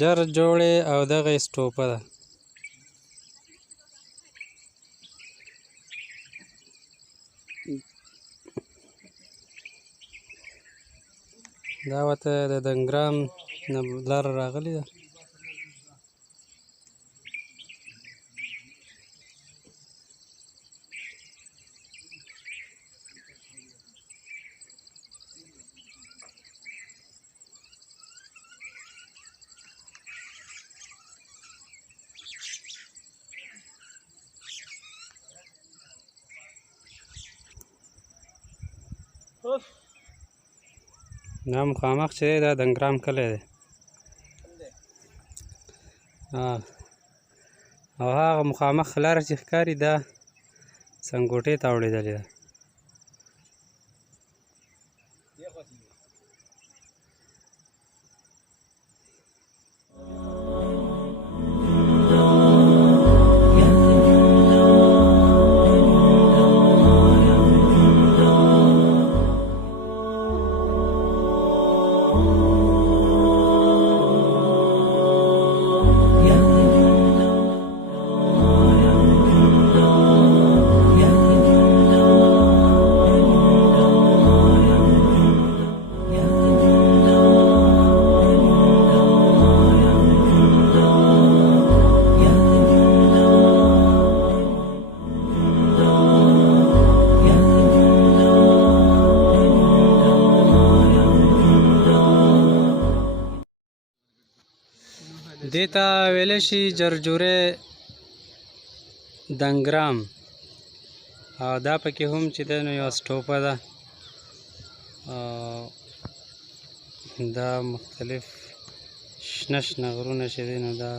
جر جوړې او دغه سټوپه ده. دا ورته د دنګرام نه لاره راغلې ده. دا مخامخ چې دی دا دنګرام کلی دی او هغه مخامخ لاره چې ښکاري دا سنګوټې ته اړېدلې ده. دې ته ویلی شي جرجورې دنګرام او دا پکې هم چې دی نو یوه سټوپه ده. دا مختلف شنه شنه غرونه چې دی نو دا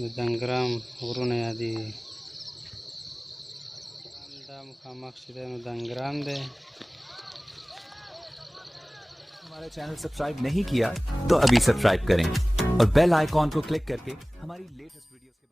د دنګرام غرونه یادېږي. دا مخامخ چې دی نو دنګرام دی. हमारा channel subscribe नहीं किया तो अभी सब्सक्राइब करें और बेल आइकॉन को क्लिक करके हमारी लेटेस्ट वीडियोस के